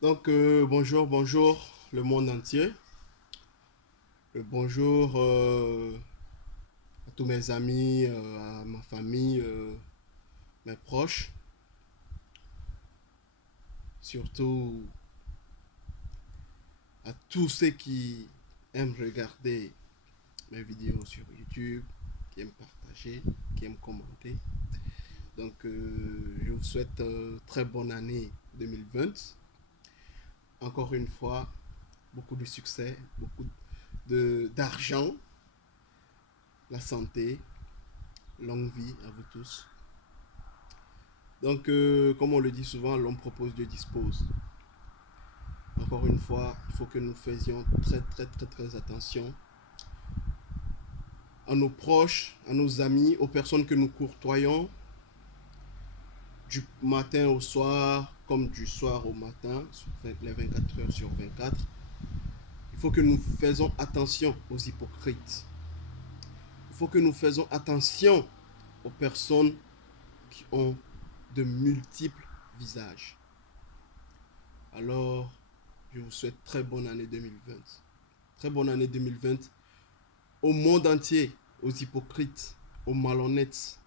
Donc, bonjour le monde entier. Bonjour à tous mes amis, à ma famille, mes proches. Surtout à tous ceux qui aiment regarder mes vidéos sur YouTube, qui aiment partager, qui aiment commenter. Donc, je vous souhaite très bonne année 2020. Encore une fois, beaucoup de succès, beaucoup d'argent, la santé, longue vie à vous tous. Donc, comme on le dit souvent, l'homme propose, Dieu dispose. Encore une fois, il faut que nous faisions très attention à nos proches, à nos amis, aux personnes que nous courtoyons du matin au soir, comme du soir au matin, les 24 heures sur 24. Il faut que nous faisions attention aux hypocrites. Il faut que nous faisions attention aux personnes qui ont de multiples visages. Alors, je vous souhaite très bonne année 2020. Très bonne année 2020 au monde entier, aux hypocrites, aux malhonnêtes.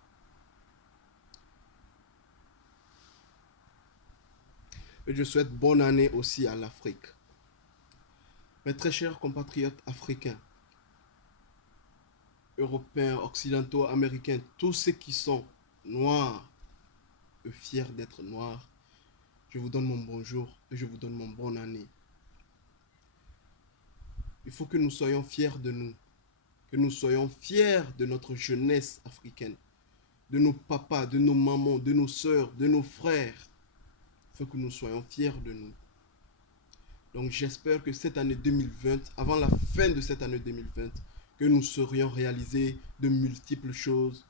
Et je souhaite bonne année aussi à l'Afrique. Mes très chers compatriotes africains, européens, occidentaux, américains, tous ceux qui sont noirs et fiers d'être noirs, je vous donne mon bonjour et je vous donne mon bonne année. Il faut que nous soyons fiers de nous, que nous soyons fiers de notre jeunesse africaine, de nos papas, de nos mamans, de nos sœurs, de nos frères. Il faut que nous soyons fiers de nous. Donc j'espère que cette année 2020, avant la fin de cette année 2020, que nous saurions réaliser de multiples choses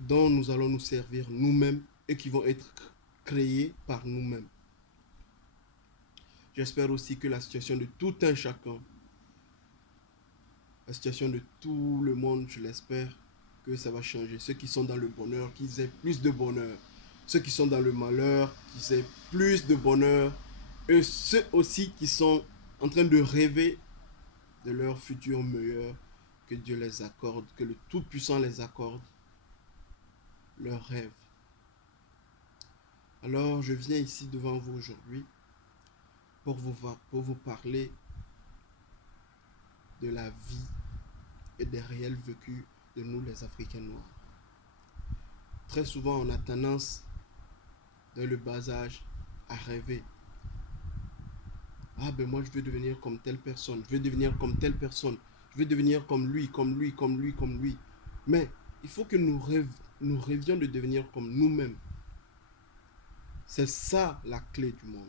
dont nous allons nous servir nous-mêmes et qui vont être créées par nous-mêmes. J'espère aussi que la situation de tout un chacun, la situation de tout le monde, je l'espère, que ça va changer. Ceux qui sont dans le bonheur, qu'ils aient plus de bonheur. Ceux qui sont dans le malheur, qu'ils aient plus de bonheur. Et ceux aussi qui sont en train de rêver de leur futur meilleur, que Dieu les accorde, que le Tout-Puissant les accorde leurs rêves. Alors je viens ici devant vous aujourd'hui pour vous parler de la vie et des réels vécus de nous les Africains noirs. Très souvent on a tendance, dans le bas âge, à rêver. Ah ben moi je veux devenir comme telle personne, je veux devenir comme telle personne, je veux devenir comme lui, comme lui, comme lui, comme lui. Mais il faut que nous rêvions de devenir comme nous-mêmes. C'est ça la clé du monde.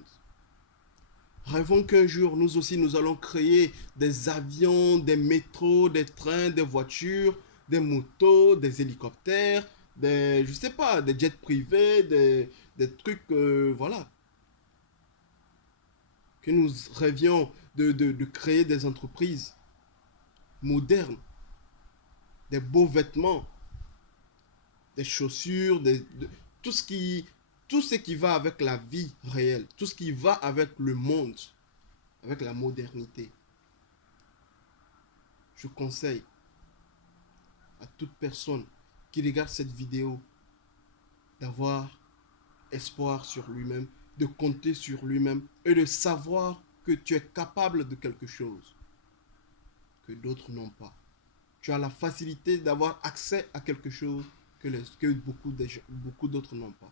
Rêvons qu'un jour, nous aussi, nous allons créer des avions, des métros, des trains, des voitures, des motos, des hélicoptères, je sais pas, des jets privés, des trucs, voilà. Que nous rêvions de créer des entreprises modernes, des beaux vêtements, des chaussures, tout tout ce qui va avec la vie réelle, tout ce qui va avec le monde, avec la modernité. Je conseille à toute personne qui regarde cette vidéo d'avoir espoir sur lui-même, de compter sur lui-même et de savoir que tu es capable de quelque chose que d'autres n'ont pas. Tu as la facilité d'avoir accès à quelque chose que beaucoup d'autres n'ont pas.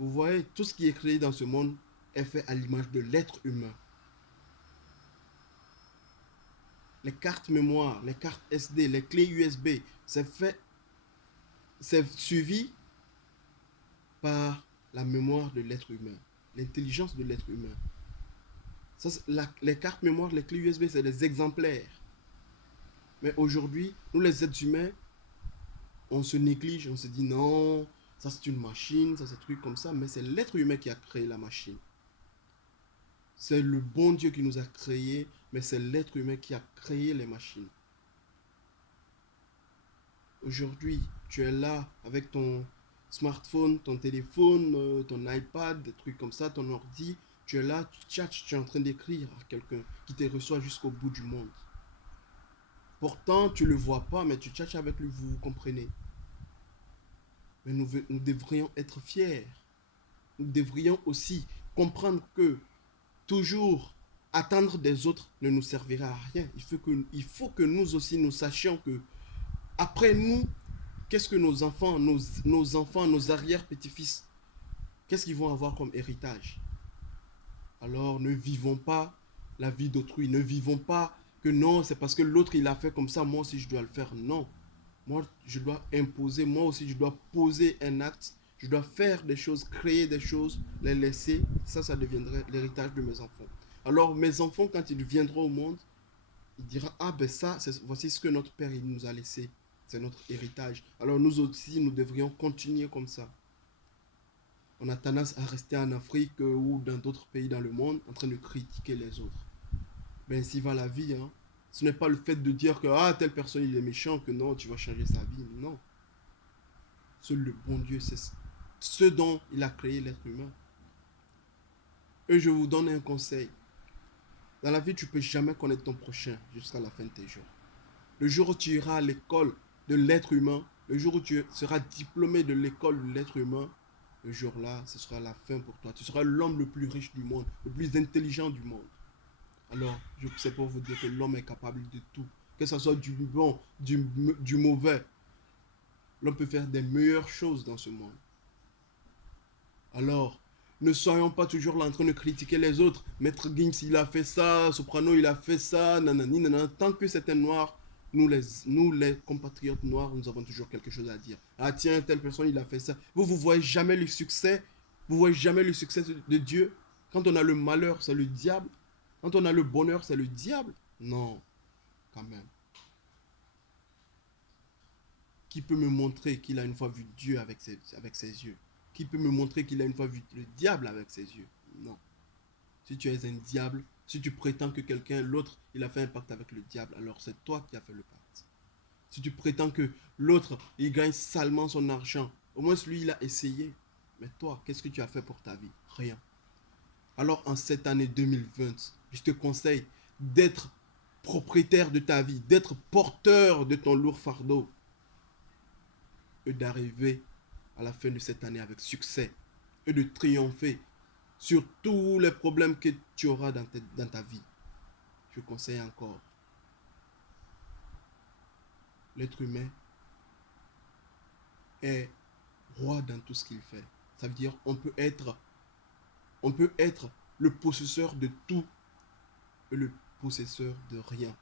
Vous voyez, tout ce qui est créé dans ce monde est fait à l'image de l'être humain. Les cartes mémoire, les cartes SD, les clés USB, c'est suivi par la mémoire de l'être humain, l'intelligence de l'être humain. Ça, les cartes mémoire, les clés USB, c'est des exemplaires. Mais aujourd'hui, nous les êtres humains, on se néglige, on se dit non, ça c'est une machine, ça c'est un truc comme ça, mais c'est l'être humain qui a créé la machine. C'est le bon Dieu qui nous a créés, mais c'est l'être humain qui a créé les machines. Aujourd'hui, tu es là avec smartphone, ton téléphone, ton iPad, des trucs comme ça, ton ordi. Tu es là, tu tchatches, tu es en train d'écrire à quelqu'un qui te reçoit jusqu'au bout du monde. Pourtant, tu ne le vois pas, mais tu tchatches avec lui, vous vous comprenez. Mais nous devrions être fiers. Nous devrions aussi comprendre que toujours attendre des autres ne nous servira à rien. Il faut que nous aussi nous sachions que après nous, qu'est-ce que nos enfants, nos arrière-petits-fils, qu'est-ce qu'ils vont avoir comme héritage? Alors ne vivons pas la vie d'autrui. Ne vivons pas que non, c'est parce que l'autre il a fait comme ça, moi aussi je dois le faire. Non. Moi, je dois imposer, moi aussi je dois poser un acte. Je dois faire des choses, créer des choses, les laisser. Ça deviendrait l'héritage de mes enfants. Alors mes enfants, quand ils viendront au monde, ils diront, ah ben ça, voici ce que notre père il nous a laissé. C'est notre héritage. Alors nous aussi, nous devrions continuer comme ça. On a tendance à rester en Afrique ou dans d'autres pays dans le monde en train de critiquer les autres. Ben, ainsi va la vie. Hein. Ce n'est pas le fait de dire que ah, telle personne il est méchant, que non, tu vas changer sa vie. Non. Seul le bon Dieu, c'est ce dont il a créé l'être humain. Et je vous donne un conseil. Dans la vie, tu ne peux jamais connaître ton prochain jusqu'à la fin de tes jours. Le jour où tu iras à l'école de l'être humain, le jour où tu seras diplômé de l'école de l'être humain, le jour-là, ce sera la fin pour toi. Tu seras l'homme le plus riche du monde, le plus intelligent du monde. Alors, c'est pour vous dire que l'homme est capable de tout. Que ce soit du bon, du mauvais. L'homme peut faire des meilleures choses dans ce monde. Alors, ne soyons pas toujours là en train de critiquer les autres. Maître Gims, il a fait ça. Soprano, il a fait ça. Nanani, nanana. Tant que c'est un noir, nous les compatriotes noirs, nous avons toujours quelque chose à dire. Ah tiens, telle personne, il a fait ça. Vous voyez jamais le succès. Vous voyez jamais le succès de Dieu. Quand on a le malheur, c'est le diable. Quand on a le bonheur, c'est le diable. Non, quand même. Qui peut me montrer qu'il a une fois vu Dieu avec ses yeux? Qui peut me montrer qu'il a une fois vu le diable avec ses yeux? Non. Si tu es un diable, si tu prétends que quelqu'un, l'autre, il a fait un pacte avec le diable, alors c'est toi qui as fait le pacte. Si tu prétends que l'autre, il gagne salement son argent, au moins lui, il a essayé. Mais toi, qu'est-ce que tu as fait pour ta vie? Rien. Alors en cette année 2020, je te conseille d'être propriétaire de ta vie, d'être porteur de ton lourd fardeau et d'arriver à la fin de cette année avec succès et de triompher sur tous les problèmes que tu auras dans ta vie. Je conseille encore, l'être humain est roi dans tout ce qu'il fait. Ça veut dire on peut être le possesseur de tout et le possesseur de rien.